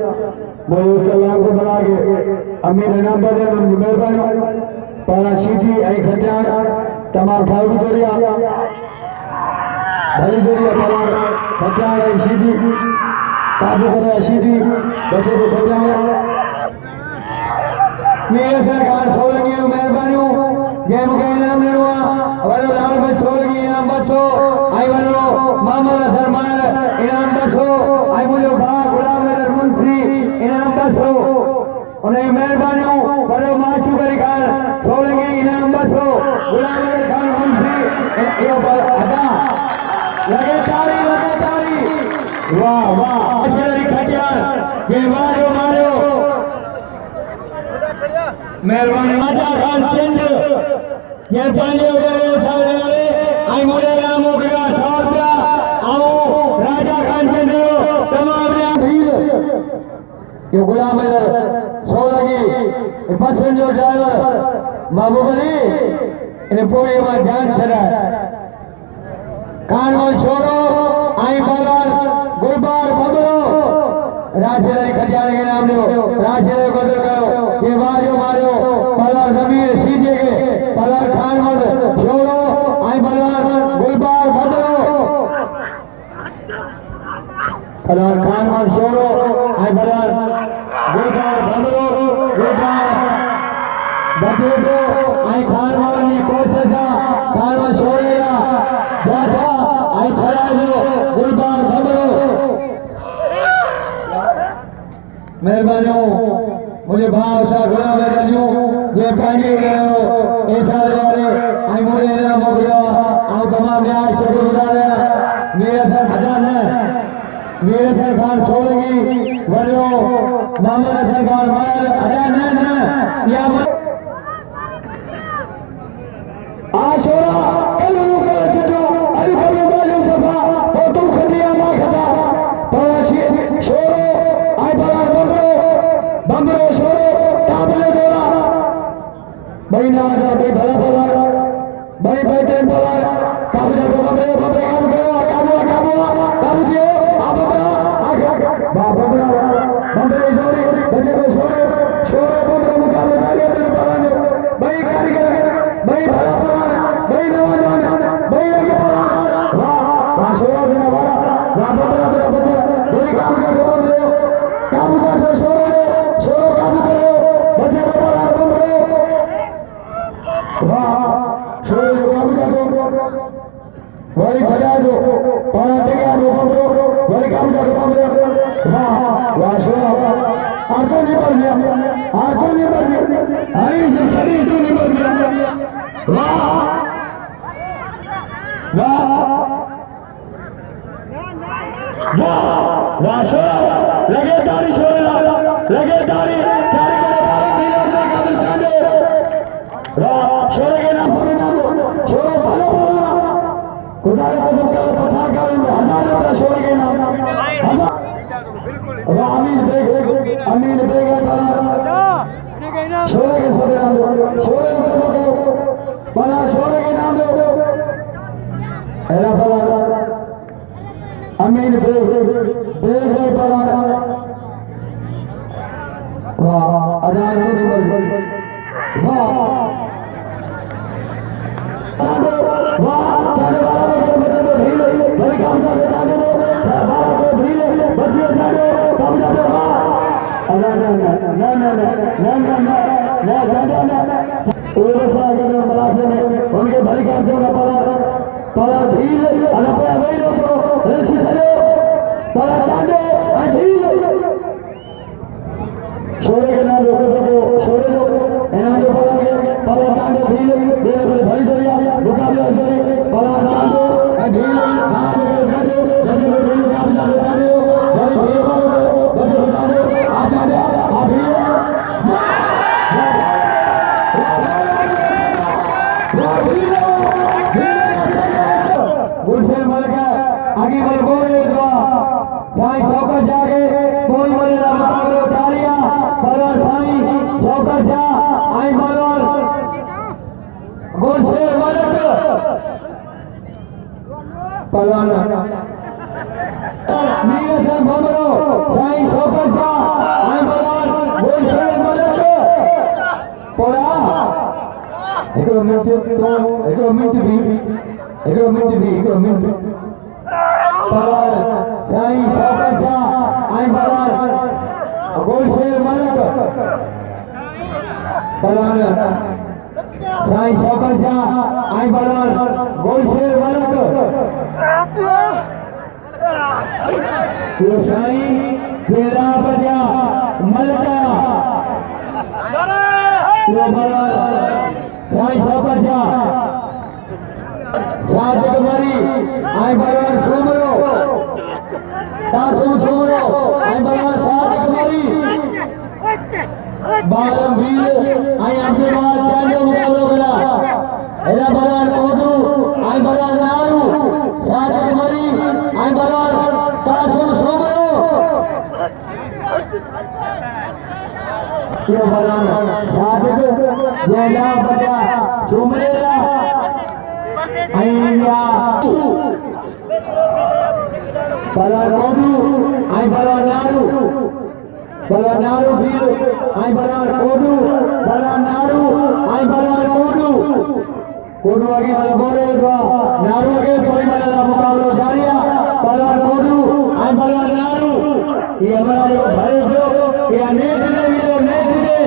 मैं उस सलाम को बना के अमीर इनाम दे मेहरबानी पारा सीधी ऐ खटियान तमाम ठावी दोरिया भली दोरिया पारा खटियान ऐ सीधी काबू करे सीधी बच्चे को खटियान मेरे सरकार सोलंगी मेहरबानी जे मुके इनाम लेवा वरो लाल में सोलंगी इनाम बसो आई वरो मामा सरमार इनाम बसो आई मुझे बा गुलाम मुंशी इनाम बसो उन्हें मेहरबानी वरो माचू कर सोलंगी इनाम बसो गुलाम खान मुंशी यो अदा लगे तारी वाह वाह चली खटियान ये मारो मारो मेहरबानी राजा खान चंद ये पानी सारे वाले आई मोरे राम हो गया 100 रुपया आओ राजा खान चंद तमाम ये गुलाम सोलंगी बस जो ड्राइवर महबूब अली इन्हें पूरी बात जान छड़ा कान में छोड़ो आई बालार गुलबार बबरो राशि खटियाने के नाम दो राशि को दो करो ये बाजो मारो बालार जमीर सीधे के बालार खान मत छोड़ो आई बालार गुलबार बबरो बालार खान मत छोड़ो आई बालार गुलबार बबरो गुलबार बचे को आई खान वाली कोशिश खान में छोड़ेगा जाता आई खड़ा जो गुलबार बबरो मेहरबानी मुझे भाव सा गुलाम रजू ये पानी गयो ऐसा वाले आई मुझे इनाम हो गया आओ तमाम यार शुक्रगुजार है मेरे सर खजान है मेरे सर खान सोलंगी वरो मामा सर खान मार खजान है या आशोरा कलू को छटो अली कभी बाजू सफा ओ तुम खदिया मा खदा पवाशी शोरो आई बड़ा बंदरो शोरो ताबले दोला बैना जा बे भला भला भाई भाई टेन भला काबू को बंदरे बंदरे काबू दियो आप बंदरा बंदरे जोड़ी बजे को शोरो बंदरे मुकाबले डालिए तेरे पराने भाई कारीगर भाई भला भाई नौजवान भाई आगे वाह शोरो बिना वाला वाह बंदरा बचे भाई काबू का शोरो काबू करो बचे बंदरा वाह शोरो काबू का भाई खड़ा जो पारा टेका जो बंदरो भाई काबू का बंदरो वाह शोरो आंखों नहीं भर गया आई जब शरीर तो नहीं भर गया वाह लगे तारी लगे तारी शोरे के नाम शोरो खुदा पता करेंगे 1000 रुपया शोरे के नाम अमीन बेग शोरे के सोरे नाम दो शोरे बना शोरे के नाम दो ऐसा बना अमीन बेग बना वाह अजान को नहीं वाह उनके भाई का पला धीर पला चांदे छोरे के नाम लोगों छोरे इनाम जो पला चांदे धीर देने भाई दोरिया मुकाबला पला चांदो धीर आगे बल बोले साई चौकस जाके कोई बोलेगा मुकाबले उतारिया बलवर साई चौकस जा आई बलवर गोशे मलक पलवान मीर से बमरो साई चौकस जा साईं शौकत शाह ऐं बलाल गोलशेर मलिक बलाल साईं शौकत शाह ऐं बलाल गोलशेर मलिक साईं फेरा बजा मलका साईं शौकत शाह सादिक मरी ऐं बलाल सोमरो कासिम सोमरो ऐं बलाल सादिक मरी बारम वीर ऐं अब्दुल्लाह चांडो मुकाबलो करा एरा बलाल कोदू ऐं बलाल नारू सादिक मरी ऐं बलाल कासिम सोमरो ये बलाल सादिक जेला बजा सोमरेला ऐया बलाल कोदू ऐं बलाल नारू वीर ऐं बलाल कोदू बलाल नारू ऐं बलाल कोदू आगे वाला बोले नारू के कोई वाला मुकाबलो जारी है बलाल कोदू ऐं बलाल नारू ये हमारा जो भाई जो ये नेट ने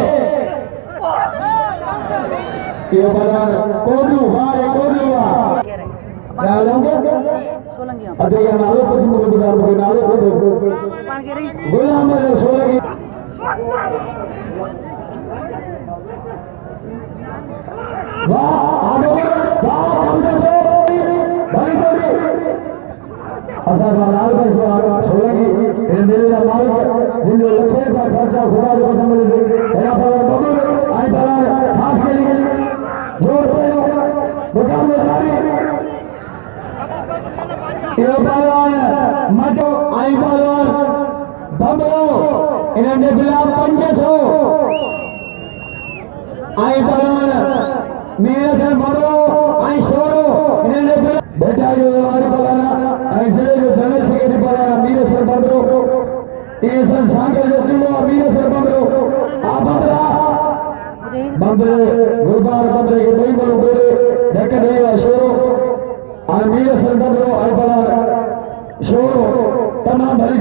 ये बलाल कोदू वाले कोदू क्या लोगे अरे ये नालो कुछ मुझे बता दो नालो को देखो गुलाम है सोलगी वाह आगे वाह हम देखो भाई जोड़ी असा नाल भाई को सोलगी इन दिल का मालिक जिन लखे का खर्चा खुदा के कसम ले दे एरा पर बबल आई बलाल खास के लिए जोर पे मुकाबले जारी ये बलाल मटो आई बलाल बमरो इन्होंने बिला 500 आई बलाल मेरे से बमरो आई शोरो इन्होंने बेटा जो वाली बलाना ऐसे जो धनुष के दी बलाना मेरे से बमरो ये सब सांगे जो किलो मेरे से बमरो आ बमरा बमरे गुरबार बमरे के कोई बोलो बोले देख दे शोरो और मेरे से बमरो आई बलाल शोरो तमाम भरी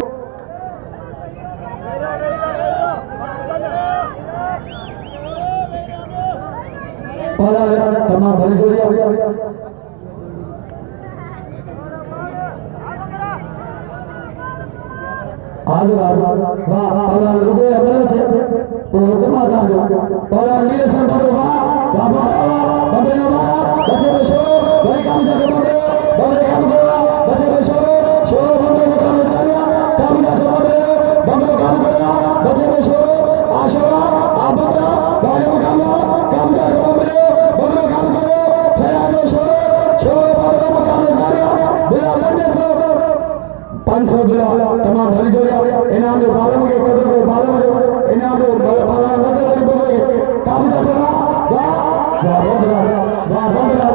तमाम भरी जोड़िया आज वाह रुके अमल थे तो जमा था जो नीले से बमरो वाह बमरे वाह बचे बशो भाई काम जाके बमरे काम करो बचे बशो शोरो बमरे मुकाबले जारिया काम जाके बमरे काम करो बचे बशो आशोरा आ बमरा भाई मुकाबला काम जाके बमरे काम करो छया जो शोरो बमरे मुकाबले जारिया बिला लंडे सो 500 बिला तमाम भरी जोड़िया इनाम जो बालम के कदर को बालम जो इनाम जो बालम लगे वाली बोले काम जाके वाह बमरा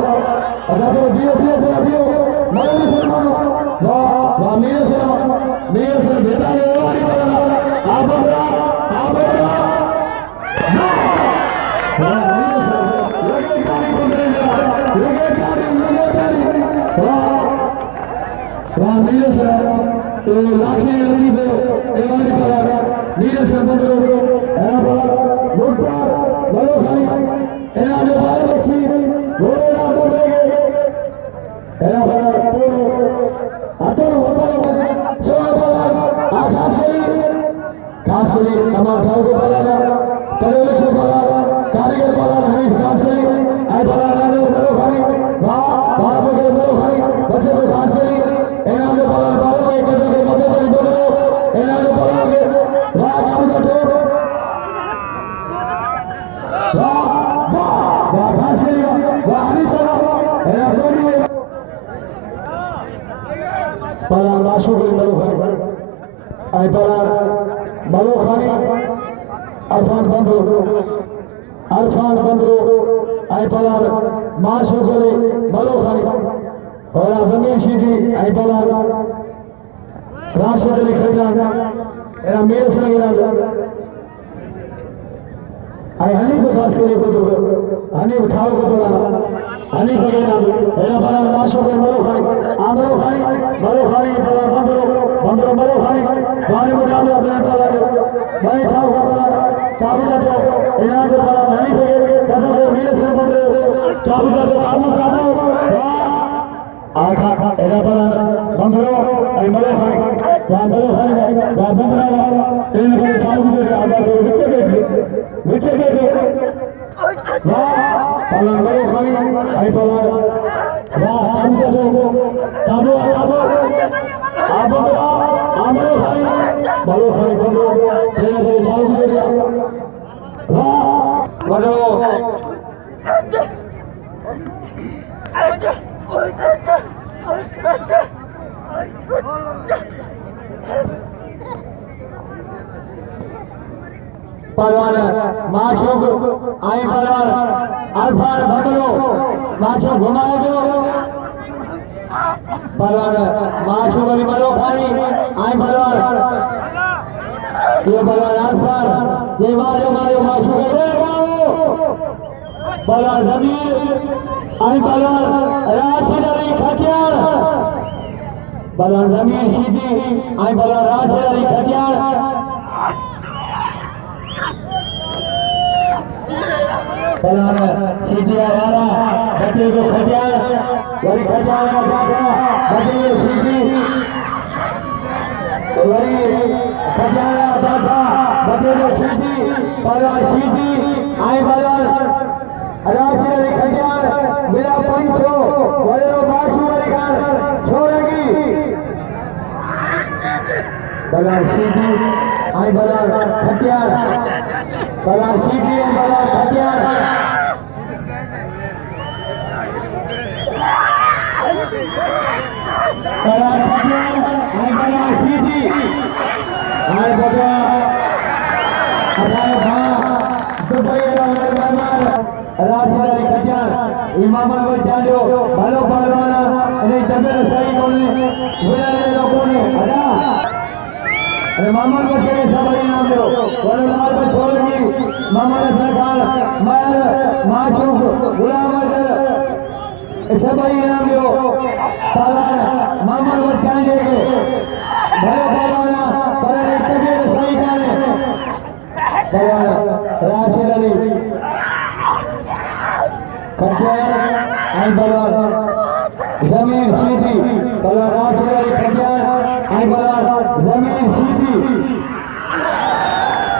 अदा तो दियो मारो मुसलमानो वाह मेरे से बेटा ये वाली बोला आ बमरा लगे गाड़ी बमरे लगे गाड़ी वाह मेरे से तो लाठी लगी दो ये वाली बोला मेरे से बमरो है बोला गुडबार बोलो खाली एना जो बाल बसी घोड़े ना बमरे एना बोला पूरो अतोर होता सो बोला आ खास करी तमाम गांव को बोला करे लिखे बोला कारीगर बोला हरीफ खास करी आई बोला नानो बोलो खाली वाह बाप के बोलो खाली बच्चे को खास करी एना जो बोला बाल के कदर के मदद करी बोलो एना जो बोला के वाह काम का तो वाह खास करी वाह हरीफ बोला एना कोई बोला लाशों को बोलो खाली आई बोला बोलो खाली अरफान बंदरो आई बलाल माशो करे बोलो खाली और जमीन सीधी आई बलाल राशिद अली खजान एरा मेरे से लगी आई हनी को पास करे को तो हनी उठाओ को तो हनी बगे ना एना बड़ा माशो के मरो खानी आमरो खानी मरो खानी बड़ा बंदरो मरो खानी खाने को डालो अपने पाला भाई ठाओ को बड़ा काबू का तो एना को बड़ा हनी बगे कदो को मीर से बंदरो काबू का तो काबू आखा एना बड़ा बंदरो आई मरो खानी बंदरो खानी बंदरो इन को काबू के आधा को विचे के वाह पलन मरो खानी आई पलन वाह हम को दो काबू आबो आमरो खानी मरो खानी बंदरो इन को काबू के वाह मरो पलवान माशुक आई पलवान अल्फान भगलो माशुक घुमाए दो पलवान माशुक अली मरो खानी आई पलवान ये पलवान अल्फान ये मारो माशुक पलवान जमीर आई पलवान राशिद अली खटियार पलवान जमीर सीधी आई पलवान राशिद अली खटियार पलान सीधिया वाला बच्चे को खटियार वरी खटियार दादा बच्चे को सीधी वरी खटियार दादा बच्चे को सीधी पलान सीधी आई पलान राशि वाली खटियार मेरा 500 वरी माशू वाली खान छोड़ेगी पलान सीधी आई पलान खटियार पलान सीधी पलान खटियार पलान खटियार आई पलान सीधी आई बड़ा अरे भाई दुबई राजधानी खटियार इमाम को चांदो भलो पहलवाना અને તબેલ સૈનિકોને વિરાને લોકોને અદા અને મામા को के सभी नाम दो बोलो लाल को छोड़ेगी मामा ने सरकार माल माशूक गुलाम सभी नाम दो पहलवान मामा को चांदेगे भलो पहलवाना पर तबेल सैनिकाने पहलवान राशिद अली खटियार आई पहलवान जमीन सीधी पहलवान राशिद अली खटियार आई पहलवान जमीन सीधी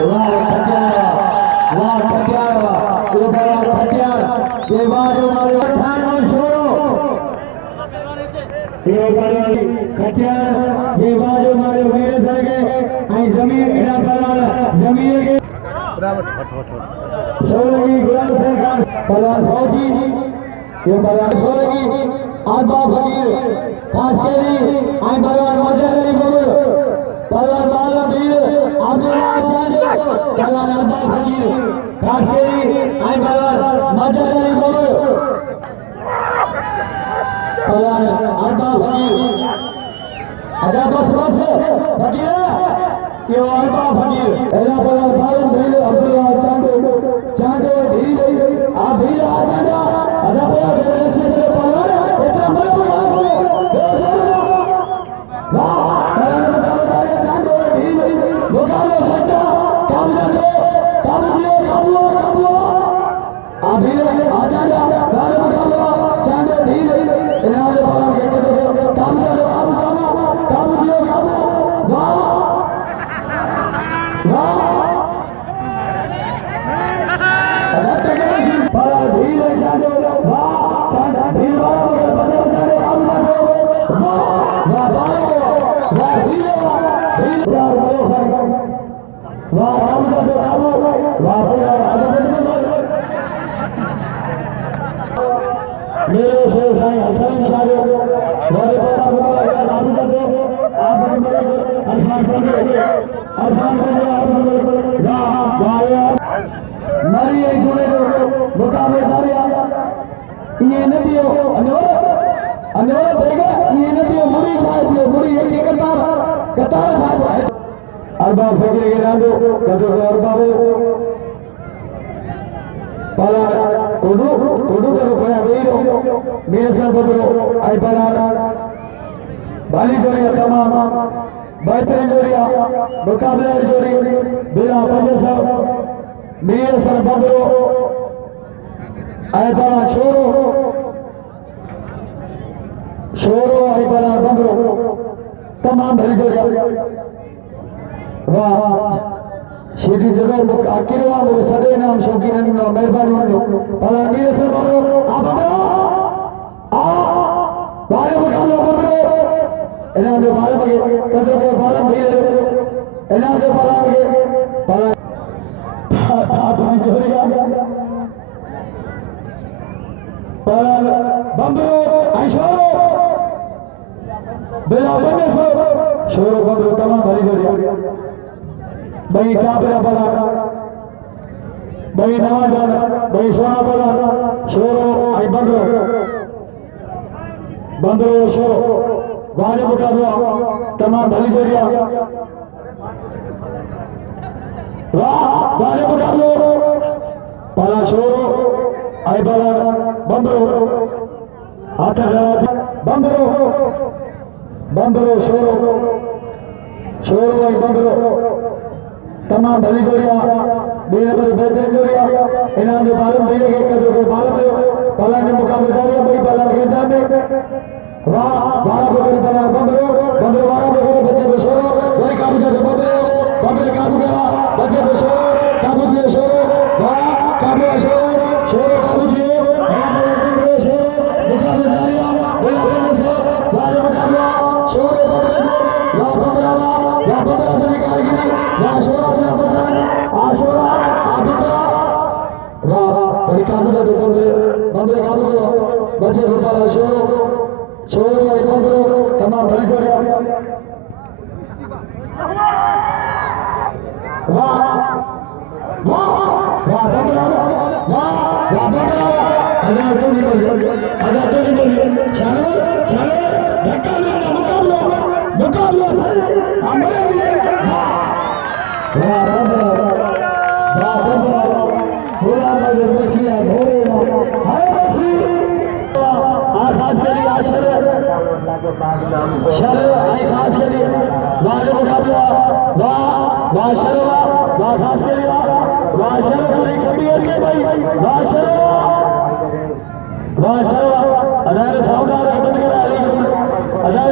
वाह खटियार ये पहलवान खटियार ये बाजू मारो 98 छोड़ो ये पहलवान खटियार ये बाजू मारो मेरे सगे आई जमीन एना पहलवान जमीन के सोलगी गुलाम सरकार पहलवान फौजी ये पहलवान सोलगी आबा फकीर कास्केरी आई पहलवान मदद अली बबर पहलवान मालूम भीड़ अब्दुल्ला चांदो पहलवान आबा फकीर कास्केरी आई पहलवान मदद अली बबर पहलवान आबा फकीर अदा बस फकीर ये आबा फकीर एला पहलवान मालूम भीड़ अब्दुल्ला चांदो धीर आ धीर आ चांदो अदा पहलवान ऐसे पहलवान इतना मत मुकाबला सट्टा काबू अभी आजा मुकाबला चांदो धीर इनाम वाला काबू दियो काबू वाह बड़ा धीर चांदो वाह चांदो धीर वाला बच्चे काबू वाह धीर वाह काबू वाह मेरे शेर साईं हसन शाह वाले पता को काबू कर दो आप अरफान कर दो मरी जुड़े जो मुकाबले करे ये नबियो अनवर देगा ये नबियो मुड़ी खाए पियो मुड़ी एक कतार खाए अरबा फकीर के नाम दो कदो अरबा वो Palan kudu berupaya biru biasa berburu ay palan Bali Joria tamam Baitren Joria Mukabla Jori Bila Pandesa biasa berburu ay palan Shoro ay palan berburu tamam Bali Joria wah सीधी जगह मुख आखिरवा मुझे सदे नाम शौकीन मेहरबानी हो पला नीर से बोलो आप आ बारे मुकाबला बोलो इन्हें जो बारे में कदर के बारे में इन्हें जो बारे में पला आप भी जोड़िया पला बंदो आशो बेला बंदे सो शोरो बंदो तमाम भरी जोड़िया भाई काबरा बला भाई नवाजान भाई सोना बला शोरो आई बंदरो शोरो वाले मुकाबला तमाम भली जोड़िया वाह वाले मुकाबलो पला शोरो आई बला बंदरो आता बंदरो शोरो आई बंदरो तमाम भली जोड़िया मेरे पर बेहतरीन जोड़िया इनाम जो बालम दे के कदों को बालम बाला ने मुकाबले जारिया भाई बाला के जाने वाह बाला बकरी बाला बंदरो वाला बकरी बच्चे बसोरो वही काबू कर बंदरे काबू करा बच्चे बसोरो काबू किए शोरो वाह काबू शोरो काबू किए मुकाबले जारिया बोला बंदे से वाले मुकाबला शोरो बंदरे वाह बंदरा तो निकाल गिरी वाह शोरो बंदरे काबू करो बच्चे भोपाल शोरो आई बंदरो तमाम भली जोड़िया वाह वाह वाह बंदरा वाह बंदरा अगर तो नहीं बोलिए चलो धक्का देना मुकाबला हमारे लिए वाह बंदरा पूरा मगर मछलियां घोड़े खास करी शर आई खास करी वाले मुकाबला वाह शरवा वाह खास करी वाह शर पूरी खड़ी अच्छे भाई वाह शरवा अदारे साउंड बंद करा अदारे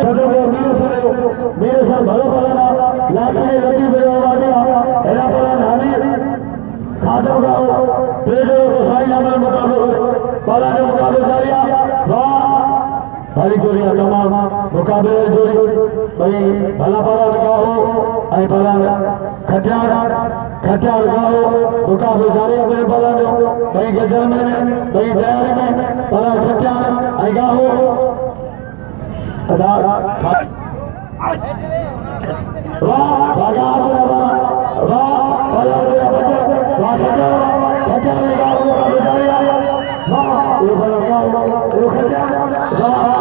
मेरे साथ भलो पड़ना लाखने लगी बेवादिया एरा पड़ा नानी खादों का पेड़ों को साई नाम मुकाबले पला ने मुकाबले जारिया भली जोड़िया तमाम मुकाबले जोड़ी भाई भला पला लगा हो आई पला खटियार लगा हो मुकाबले जारी अपने पला जो भाई गजल में भाई तैयारी में पला खटियार आई गा हो वाह भागा वाह पला जोड़िया बच्चे वाह खटियार लगा हो मुकाबले जारी वाह ये पला लगा हो खटियार वाह